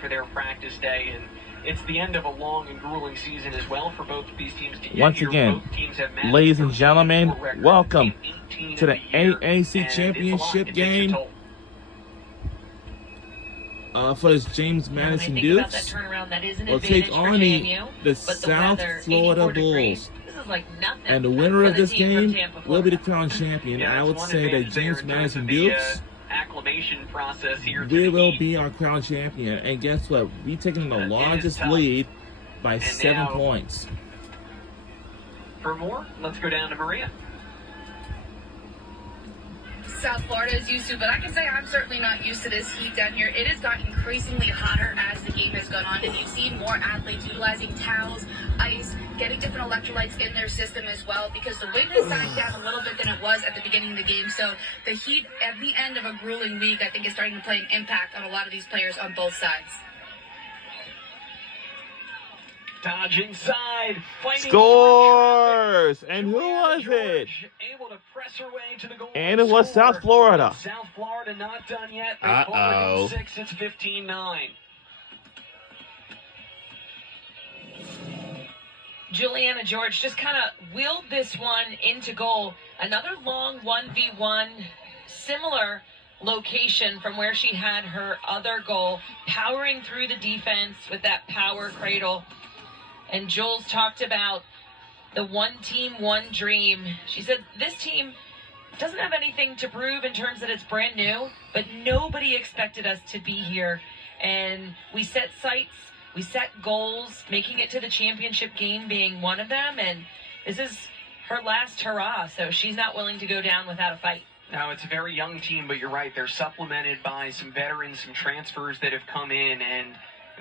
for their practice day, and it's the end of a long and grueling season as well for both of these teams. Once again, ladies and gentlemen, welcome to the AAC Championship game for this James Madison Dukes. We'll take on the South Florida Bulls. And the winner of this game will be the crown champion. I would say that James Madison Dukes will be our crown champion. And guess what? We're taking the largest lead by 7 points. For more, let's go down to Maria. South Florida is used to, but I can say I'm certainly not used to this heat down here. It has gotten increasingly hotter as the game has gone on, and you've seen more athletes utilizing towels, ice, getting different electrolytes in their system as well, because the wind has died down a little bit than it was at the beginning of the game. So the heat at the end of a grueling week, I think, is starting to play an impact on a lot of these players on both sides. Dodge inside, scores! And who was it? Able to press her way to the goal. And it was South Florida. South Florida not done yet. Uh-oh. 6, it's 15-9. Juliana George just kind of wheeled this one into goal. Another long 1v1, similar location from where she had her other goal, powering through the defense with that power cradle. And Jules talked about the one team, one dream. She said this team doesn't have anything to prove in terms that it's brand new, but nobody expected us to be here. And we set sights, we set goals, making it to the championship game being one of them. And this is her last hurrah, so she's not willing to go down without a fight. Now, it's a very young team, but you're right. They're supplemented by some veterans, some transfers that have come in, and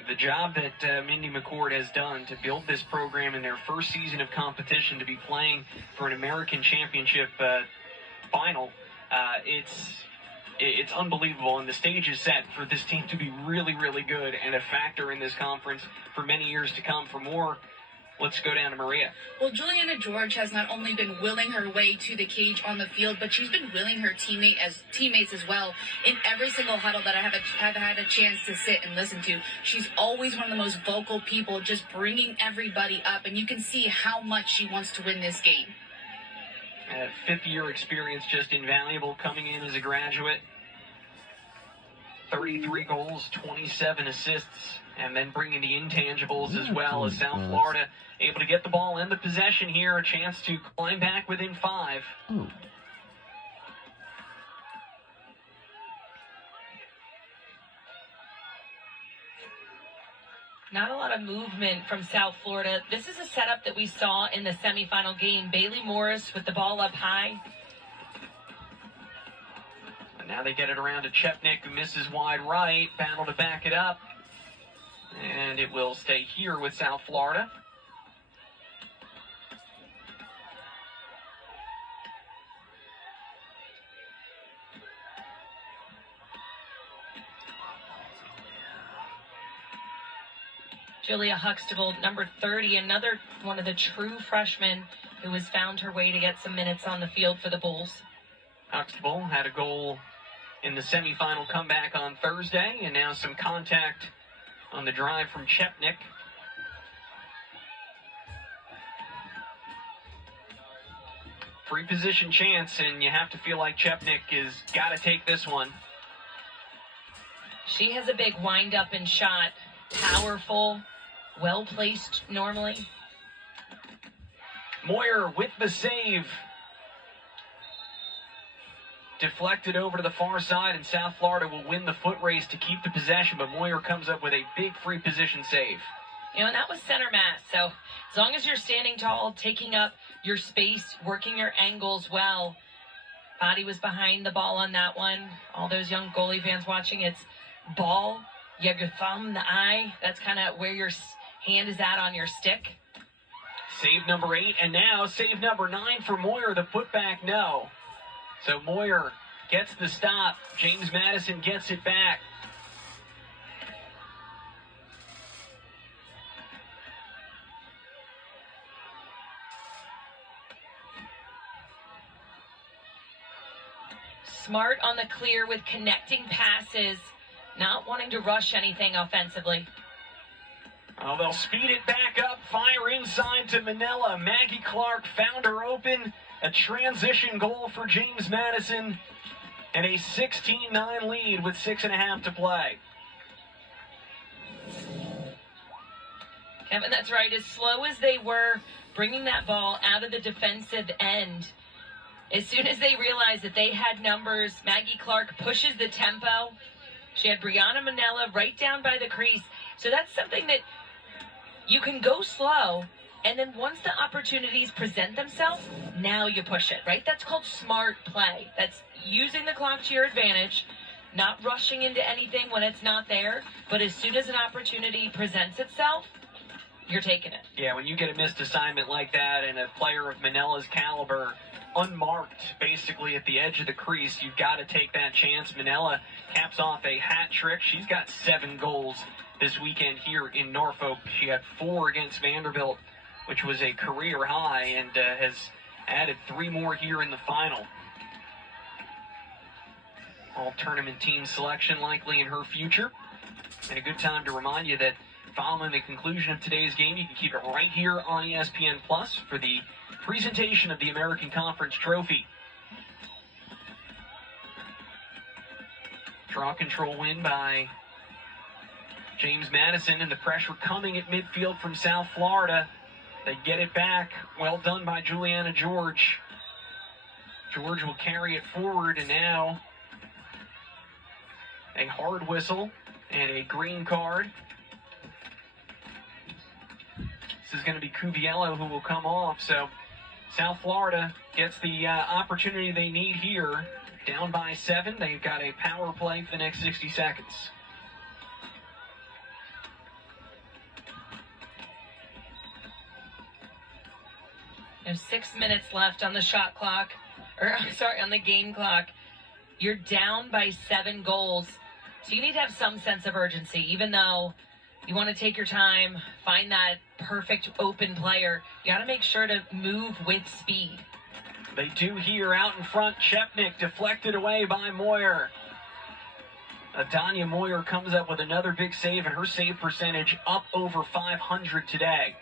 the job that Mindy McCord has done to build this program in their first season of competition to be playing for an American Championship final, it's unbelievable. And the stage is set for this team to be really, really good and a factor in this conference for many years to come. For more, let's go down to Maria. Well, Juliana George has not only been willing her way to the cage on the field, but she's been willing her teammates as well in every single huddle that I have had a chance to sit and listen to. She's always one of the most vocal people, just bringing everybody up, and you can see how much she wants to win this game. Fifth-year experience, just invaluable coming in as a graduate. 33 goals, 27 assists, and then bringing the intangibles as well as South Florida able to get the ball and the possession here, a chance to climb back within 5. Ooh. Not a lot of movement from South Florida. This is a setup that we saw in the semifinal game. Bailey Morris with the ball up high. And now they get it around to Chepnick, who misses wide right. Battle to back it up. And it will stay here with South Florida. Julia Huxtable, number 30, another one of the true freshmen who has found her way to get some minutes on the field for the Bulls. Huxtable had a goal in the semifinal comeback on Thursday, and now some contact on the drive from Chepnick. Free position chance, and you have to feel like Chepnick has got to take this one. She has a big wind-up and shot. Powerful, well-placed normally. Moyer with the save. Deflected over to the far side, and South Florida will win the foot race to keep the possession, but Moyer comes up with a big free position save. You know, and that was center mass, so as long as you're standing tall, taking up your space, working your angles well. Body was behind the ball on that one. All those young goalie fans watching, it's ball, you have your thumb, the eye. That's kind of where your hand is at on your stick. Save number 8, and now save number 9 for Moyer. The putback, no. So Moyer gets the stop. James Madison gets it back. Smart on the clear with connecting passes. not wanting to rush anything offensively. Oh, they'll speed it back up, fire inside to Manila. Maggie Clark found her open. A transition goal for James Madison. And a 16-9 lead with 6.5 to play. Kevin, that's right. As slow as they were bringing that ball out of the defensive end, as soon as they realized that they had numbers, Maggie Clark pushes the tempo. She had Brianna Manila right down by the crease. So that's something that you can go slow, and then once the opportunities present themselves, now you push it, right? That's called smart play. That's using the clock to your advantage, not rushing into anything when it's not there, but as soon as an opportunity presents itself, you're taking it. Yeah, when you get a missed assignment like that and a player of Manila's caliber unmarked basically at the edge of the crease, you've got to take that chance. Manila caps off a hat trick. She's got 7 goals this weekend here in Norfolk. She had 4 against Vanderbilt, which was a career high, and has added 3 more here in the final. All tournament team selection likely in her future. And a good time to remind you that following the conclusion of today's game, you can keep it right here on ESPN Plus for the presentation of the American Conference Trophy. Draw control win by James Madison, and the pressure coming at midfield from South Florida. They get it back. Well done by Juliana George. George will carry it forward, and now a hard whistle and a green card. This is going to be Cuviello who will come off. So South Florida gets the opportunity they need here. Down by 7. They've got a power play for the next 60 seconds. There's 6 minutes left on the shot clock, on the game clock. You're down by 7 goals. So you need to have some sense of urgency, even though you want to take your time, find that perfect open player. You got to make sure to move with speed. They do here out in front. Chepnik deflected away by Moyer. Adanya Moyer comes up with another big save, and her save percentage up over 500 today.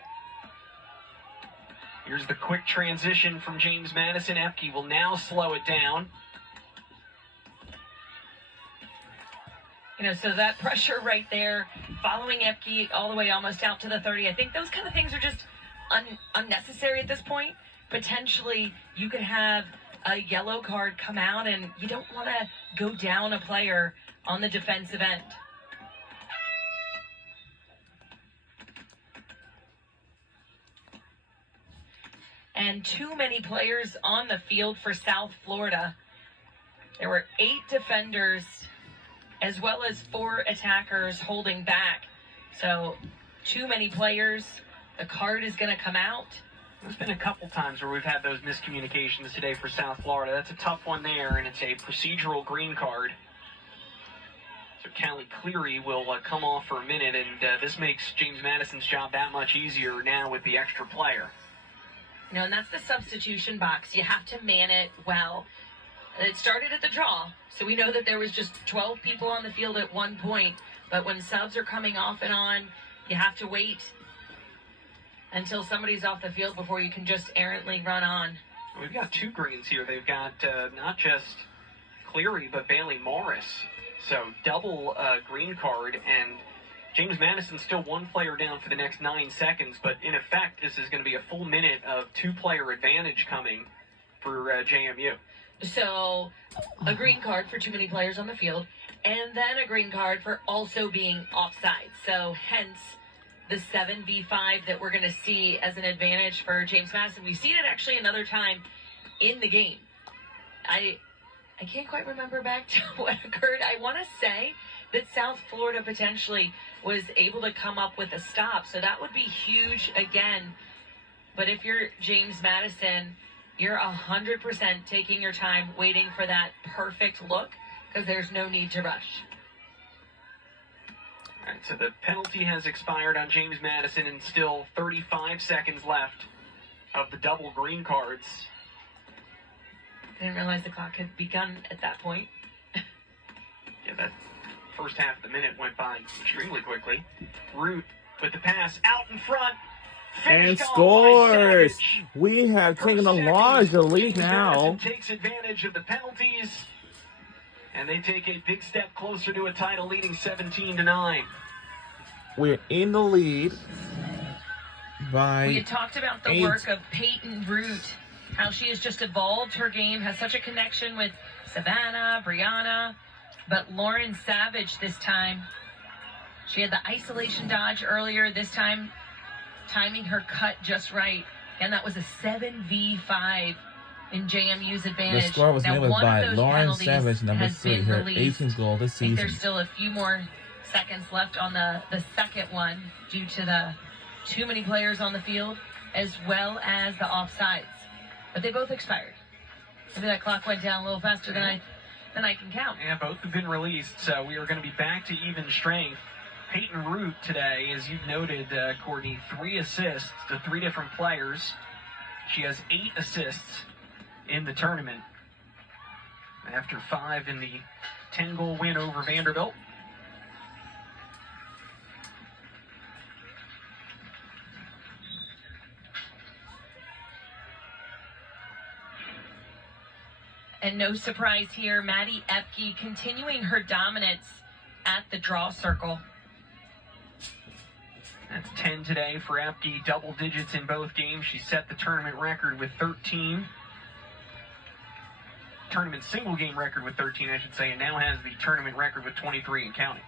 Here's the quick transition from James Madison. Epke will now slow it down. So that pressure right there, following Epke all the way almost out to the 30, I think those kind of things are just unnecessary at this point. Potentially, you could have a yellow card come out, and you don't want to go down a player on the defensive end. And too many players on the field for South Florida. There were 8 defenders as well as 4 attackers holding back. So too many players. The card is going to come out. There's been a couple times where we've had those miscommunications today for South Florida. That's a tough one there, and it's a procedural green card. So Callie Cleary will come off for a minute, and this makes James Madison's job that much easier now with the extra player. And that's the substitution box. You have to man it well. It started at the draw, so we know that there was just 12 people on the field at one point. But when subs are coming off and on, you have to wait until somebody's off the field before you can just errantly run on. We've got 2 greens here. They've got not just Cleary, but Bailey Morris. So double green card, and James Madison's still 1 player down for the next 9 seconds, but in effect, this is going to be a full minute of 2-player advantage coming for JMU. So a green card for too many players on the field, and then a green card for also being offside. So hence the 7v5 that we're going to see as an advantage for James Madison. We've seen it actually another time in the game. I can't quite remember back to what occurred. I want to say that South Florida potentially was able to come up with a stop. So that would be huge again. But if you're James Madison, you're 100% taking your time waiting for that perfect look, because there's no need to rush. All right, so the penalty has expired on James Madison, and still 35 seconds left of the double green cards. I didn't realize the clock had begun at that point. Yeah, that First half of the minute went by extremely quickly. Root with the pass out in front. And scores. We have taken a larger lead now. Takes advantage of the penalties, and they take a big step closer to a title, leading 17-9. We're in the lead by We had talked about the 8. work of Peyton Root, how she has just evolved her game, has such a connection with Savannah, Brianna, but Lauren Savage this time. She had the isolation dodge earlier, this time timing her cut just right. And that was a 7v5 in JMU's advantage. The score was made by Lauren Savage, number 3, her 18th goal this I think season. there's still a few more seconds left on the second one due to the too many players on the field as well as the offsides. But they both expired. Maybe that clock went down a little faster than I can count. Yeah, both have been released, so we are going to be back to even strength. Peyton Root today, as you've noted, Courtney, 3 assists to 3 different players. She has 8 assists in the tournament after 5 in the 10-goal win over Vanderbilt. And no surprise here, Maddie Epke continuing her dominance at the draw circle. That's 10 today for Epke, double digits in both games. She set the tournament record with 13. Tournament single game record with 13, I should say, and now has the tournament record with 23 and counting.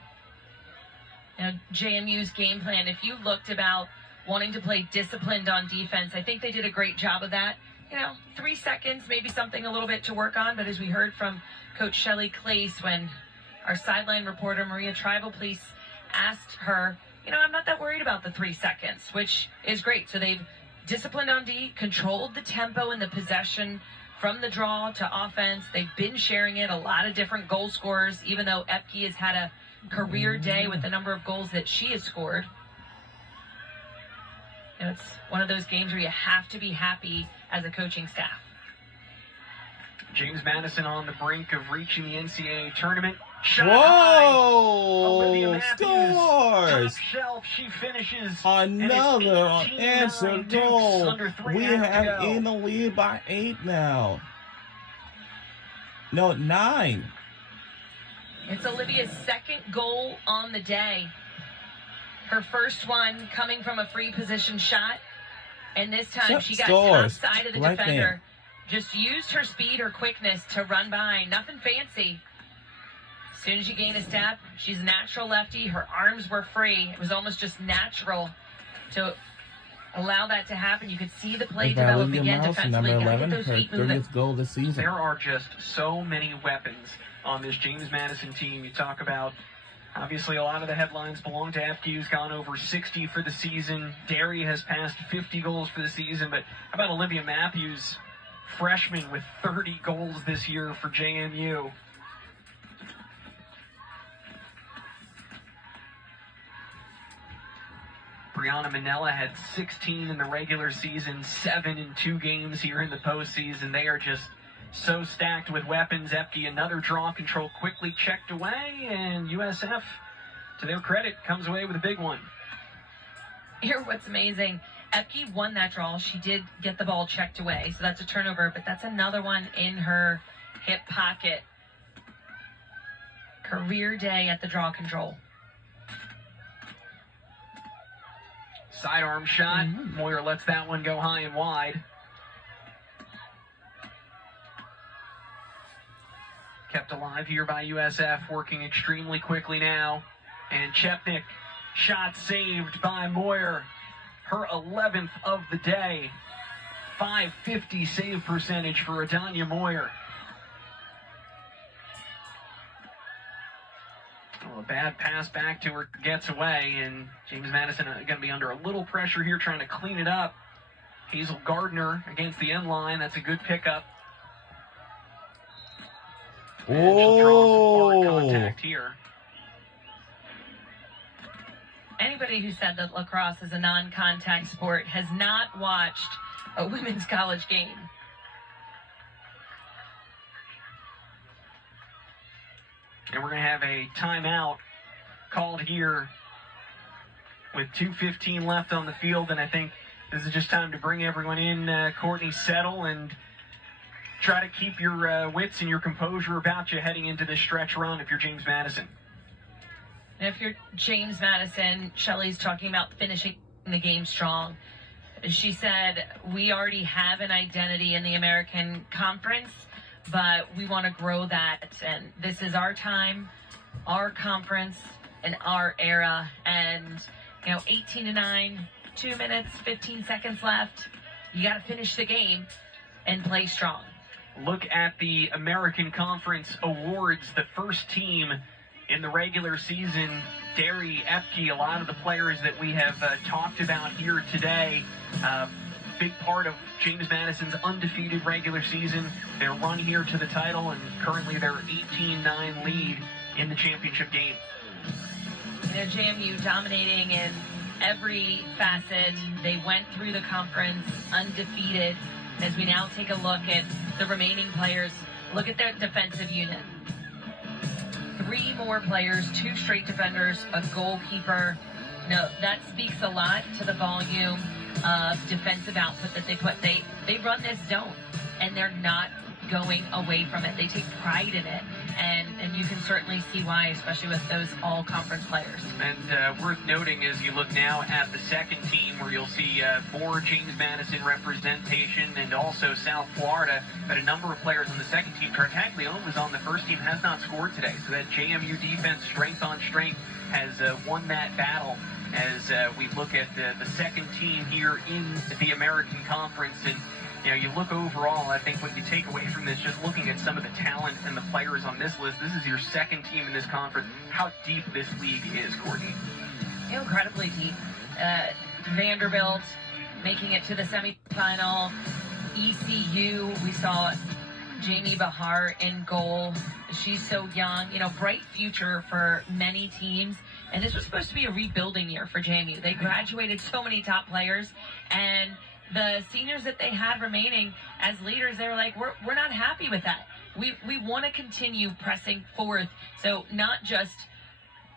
Now, JMU's game plan, if you looked about wanting to play disciplined on defense, I think they did a great job of that. 3 seconds, maybe something a little bit to work on, but as we heard from Coach Shelley Clace when our sideline reporter Maria Tribal-Police asked her, I'm not that worried about the 3 seconds, which is great. So they've disciplined on D, controlled the tempo and the possession from the draw to offense. They've been sharing it, a lot of different goal scorers, even though Epke has had a career day with the number of goals that she has scored. It's one of those games where you have to be happy as a coaching staff. James Madison on the brink of reaching the NCAA tournament. Shot Whoa! Olivia Scores! Top shelf, she finishes. Another unanswered goal. We have in the lead by 8 now. No, 9. It's Olivia's second goal on the day. Her first one coming from a free position shot. And this time she got top side of the defender. Just used her speed, her quickness to run by. Nothing fancy. As soon as you gain a step, she's a natural lefty. Her arms were free. It was almost just natural to allow that to happen. You could see the play develop again defensively. Number 11, her 30th goal this season. There are just so many weapons on this James Madison team. You talk about, obviously, a lot of the headlines belong to Epke, who's gone over 60 for the season. Derry has passed 50 goals for the season. But how about Olivia Matthews, freshman with 30 goals this year for JMU? Brianna Manella had 16 in the regular season, 7 in 2 games here in the postseason. They are just so stacked with weapons. Epke, another draw control, quickly checked away, and USF, to their credit, comes away with a big one. Here, what's amazing, Epke won that draw. She did get the ball checked away, so that's a turnover, but that's another one in her hip pocket. Career day at the draw control. Sidearm shot. Moyer lets that one go high and wide. Kept alive here by USF, working extremely quickly now. And Chepnick, shot saved by Moyer. Her 11th of the day. .550 save percentage for Adanya Moyer. Well, a bad pass back to her gets away, and James Madison going to be under a little pressure here trying to clean it up. Hazel Gardner against the end line. That's a good pickup. And she'll draw some hard contact here. Anybody who said that lacrosse is a non-contact sport has not watched a women's college game. And we're going to have a timeout called here with 2:15 left on the field. And I think this is just time to bring everyone in, Courtney, settle, and try to keep your wits and your composure about you heading into this stretch run if you're James Madison. And if you're James Madison, Shelley's talking about finishing the game strong. She said, we already have an identity in the American Conference, but we want to grow that. And this is our time, our conference, and our era. And, 18-9, 2 minutes, 15 seconds left. You got to finish the game and play strong. Look at the American Conference Awards. The first team in the regular season, Derry, Epke, a lot of the players that we have talked about here today. Big part of James Madison's undefeated regular season, their run here to the title, and currently their 18-9 lead in the championship game. JMU dominating in every facet. They went through the conference undefeated. As we now take a look at the remaining players, look at their defensive unit. 3 more players, 2 straight defenders, a goalkeeper. That speaks a lot to the volume of defensive output that they put. They run this zone, and they're not going away from it. They take pride in it, and you can certainly see why, especially with those all-conference players. And worth noting as you look now at the second team, where you'll see more James Madison representation and also South Florida, but a number of players on the second team. Tartaglione was on the first team, has not scored today, so that JMU defense, strength on strength, has won that battle as we look at the second team here in the American Conference. And you look overall, I think what you take away from this, just looking at some of the talent and the players on this list, this is your second team in this conference. How deep this league is, Courtney? Incredibly deep. Vanderbilt making it to the semifinal. ECU, we saw Jamie Bahar in goal. She's so young. Bright future for many teams. And this was supposed to be a rebuilding year for JMU. They graduated so many top players, and the seniors that they had remaining as leaders, they were like, we're not happy with that. We want to continue pressing forth. So not just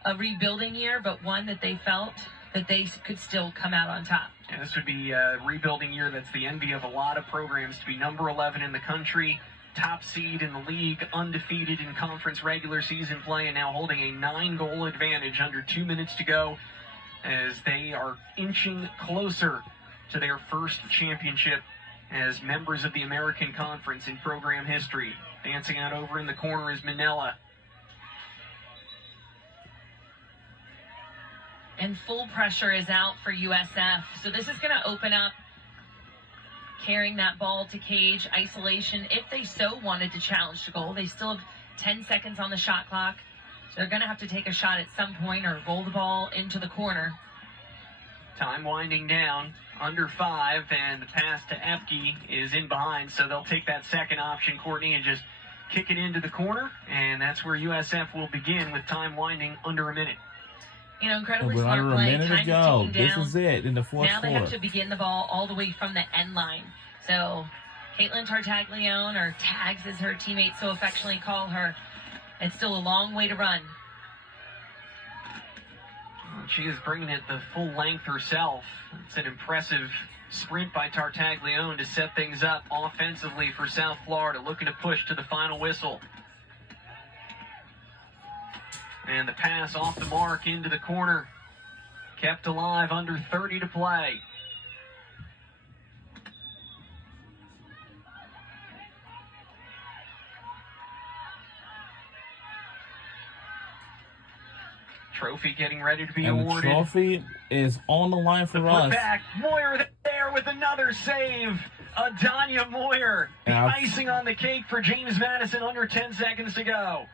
a rebuilding year, but one that they felt that they could still come out on top. And this would be a rebuilding year that's the envy of a lot of programs, to be number 11 in the country, top seed in the league, undefeated in conference regular season play, and now holding a 9-goal advantage under 2 minutes to go as they are inching closer to their first championship as members of the American Conference in program history. Dancing out over in the corner is Manila. And full pressure is out for USF. So this is going to open up carrying that ball to cage, isolation, if they so wanted to challenge the goal. They still have 10 seconds on the shot clock. So they're going to have to take a shot at some point or roll the ball into the corner. Time winding down, under 5, and the pass to Epke is in behind, so they'll take that second option, Courtney, and just kick it into the corner, and that's where USF will begin with time winding under a minute. Incredibly smart play. Time to go. This is it in the fourth now quarter. They have to begin the ball all the way from the end line. So Caitlin Tartaglione, or Tags as her teammates so affectionately call her, it's still a long way to run. She is bringing it the full length herself. It's an impressive sprint by Tartaglione to set things up offensively for South Florida, looking to push to the final whistle. And the pass off the mark into the corner. Kept alive, under 30 to play. Trophy getting ready to be awarded. The trophy is on the line for us. Back. Moyer there with another save. Adanya Moyer. The icing on the cake for James Madison, under 10 seconds to go.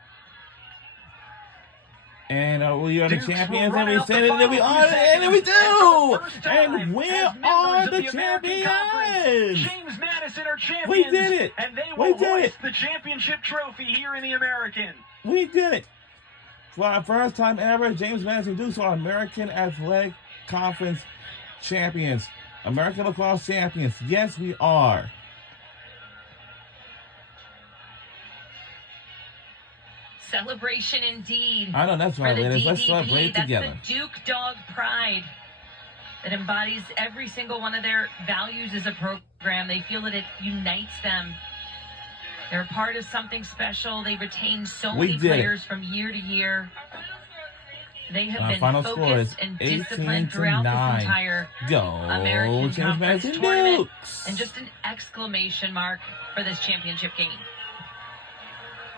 And we are the champions, and we said it, and we are, and we do! And we are the champions! James Madison are champions. We did it! And they will hoist the championship trophy here in the American. We did it! For our first time ever, James Madison do so, our American Athletic Conference champions. American lacrosse champions. Yes, we are. Celebration indeed. I know, that's right, ladies. Let's celebrate together. That's the Duke Dog Pride that embodies every single one of their values as a program. They feel that it unites them. They're a part of something special. They retain so many players from year to year. They have been focused and disciplined throughout this entire American Conference tournament. And just an exclamation mark for this championship game.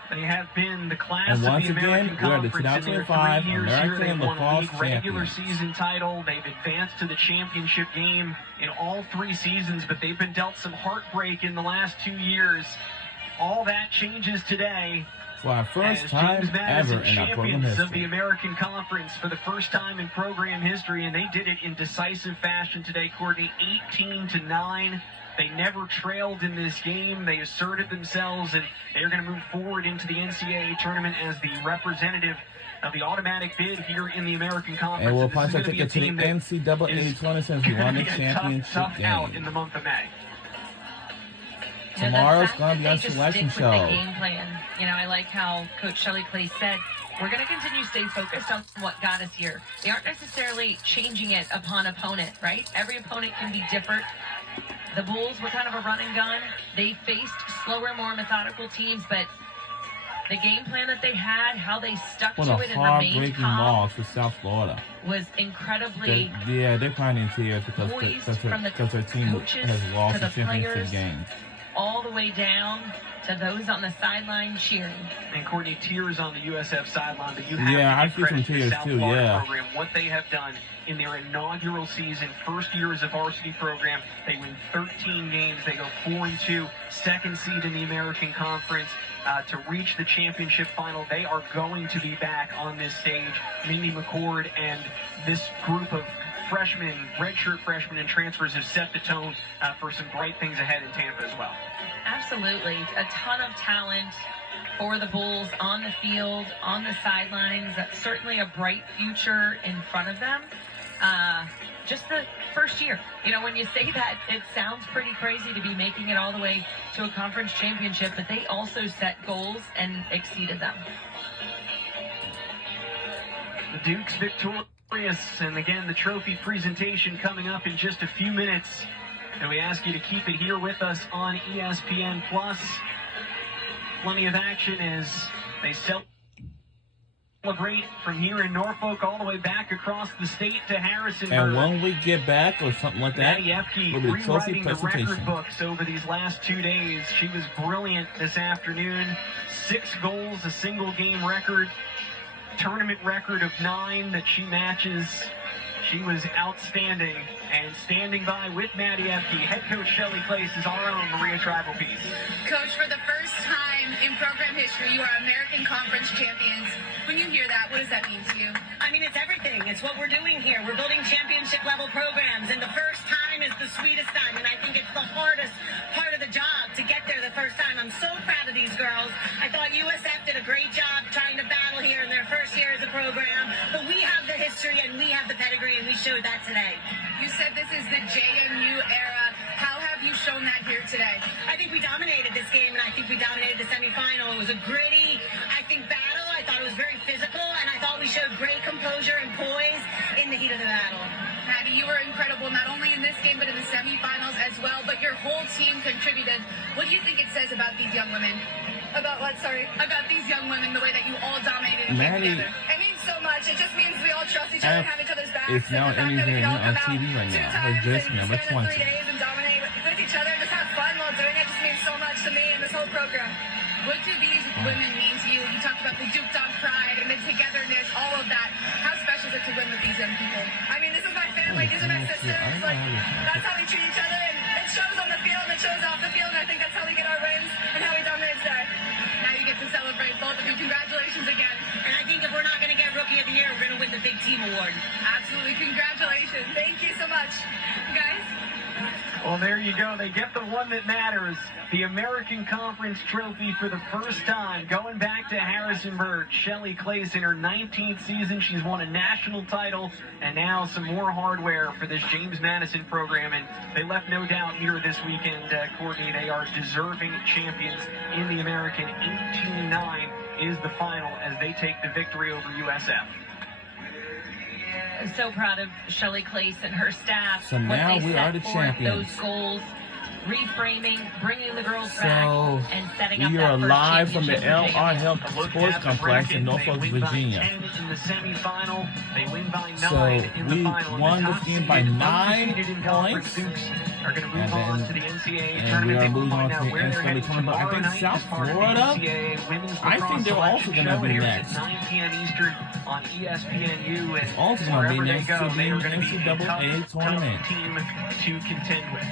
They have been the class and of once the American again, we are the Conference in their 2005 3 years here. American They've won a lacrosse league regular champions. season title. They've advanced to the championship game in all 3 seasons, but they've been dealt some heartbreak in the last 2 years. All that changes today. For our first time ever in our program champions of the history. American Conference for the first time in program history, and they did it in decisive fashion today, Courtney, 18-9. They never trailed in this game. They asserted themselves, and they're going to move forward into the NCAA tournament as the representative of the automatic bid here in the American Conference. And we'll punch our ticket to the NCAA tournament since we won the championship tough out game. in the month of May. Tomorrow's going to be our selection show. The game plan. You know, I like how Coach Shelley Clay said, we're going to continue to stay focused on what got us here. They aren't necessarily changing it upon opponent, right? Every opponent can be different. The Bulls were kind of a run and gun. They faced slower, more methodical teams, but the game plan that they had, how they stuck to it and remained heartbreaking calm loss for South Florida. Was incredibly they're crying in tears because their team has lost the championship game. All the way down to those on the sideline cheering. And Courtney, tears on the USF sideline, but you have I to see give some credit to the tears South too, Florida program, what they have done in their inaugural season, first year as a varsity program. They win 13 games. They go 4-2, second seed in the American Conference. To reach the championship final, they are going to be back on this stage. Mindy McCord and this group of freshmen, redshirt freshmen and transfers have set the tone for some bright things ahead in Tampa as well. Absolutely. A ton of talent for the Bulls on the field, on the sidelines. Certainly a bright future in front of them. Just the first year. You know, when you say that, it sounds pretty crazy to be making it all the way to a conference championship, but they also set goals and exceeded them. The Dukes victorious, and again, the trophy presentation coming up in just a few minutes. And we ask you to keep it here with us on ESPN+. Plenty of action as they celebrate from here in Norfolk all the way back across the state to Harrisonburg. And when we get back or something like that, Maddie Epke will be a trophy rewriting the presentation. record books over these last 2 days. She was brilliant this afternoon. 6 goals, a single game record, tournament record of 9 that she matches. She was outstanding. And standing by with Maddie Epke, head coach Shelley Clace is our own Maria Tribal Piece. Coach, for the first time in program history, you are American Conference champions. When you hear that, what does that mean to you? I mean, it's everything. It's what we're doing here. We're building championship-level programs, and the first time is the sweetest time, and I think it's the hardest part of the job to get there the first time. I'm so proud of these girls. I thought USF did a great job trying to battle here in their first year as a program, but we have the history, and we have the pedigree, and we showed that today. You said this is the JMU era. How have you shown that here today? I think we dominated this game, and I think we dominated the semifinal. It was a gritty, battle. I thought it was very physical, and I thought we showed great composure and poise in the heat of the battle. Maddie, you were incredible, not only in this game, but in the semifinals as well, but your whole team contributed. What do you think it says about these young women? About what, sorry? About these young women, the way that you all dominated and came together. It means so much. It just means we all trust each other and have each other's backs. It's now interviewing on TV right now. Her dress number 20. 3 days and dominate with each other and just have fun while doing it just means so much to me and this whole program. What do these women mean to you? You talked about the Duke Dog pride and the togetherness, all of that. How special is it to win with these young people? I mean, this is my family. These are my sisters. Like, that's how we treat each other, and it shows on the field, it shows off the field, and I think that's how we get our wins and how we dominate today. Now you get to celebrate both of you. Congratulations again. And I think if we're not going to get Rookie of the Year, we're going to win the Big Team Award. Absolutely. Congratulations. Thank you so much. Guys. Well, there you go. They get the one that matters. The American Conference trophy for the first time. Going back to Harrisonburg. Shelley Clace in her 19th season. She's won a national title. And now some more hardware for this James Madison program. And they left no doubt here this weekend, Courtney. They are deserving champions in the American 18-9 is the final as they take the victory over USF. I'm so proud of Shelley Clace and her staff. So now we are the champions. Those goals, reframing, bringing the girls back, and setting up we that are first live from the championship LR Health Sports Complex in Norfolk, Virginia. So we won this game by 9 points. And we are moving on to the NCAA tournament. I think South Florida, I think they're also going to be next. 9 p.m. Eastern on ESPNU. It's also going to be next to the NCAA tournament. Team to contend with.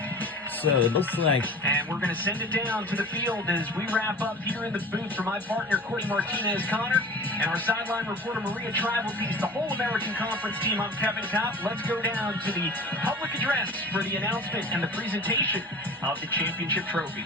So it looks like. And we're going to send it down to the field as we wrap up here in the booth for my partner, Courtney Martinez-Connor, and our sideline reporter, Maria Tribaltees, the whole American Conference team. I'm Kevin Kopp. Let's go down to the public address for the announcement and the presentation of the championship trophy.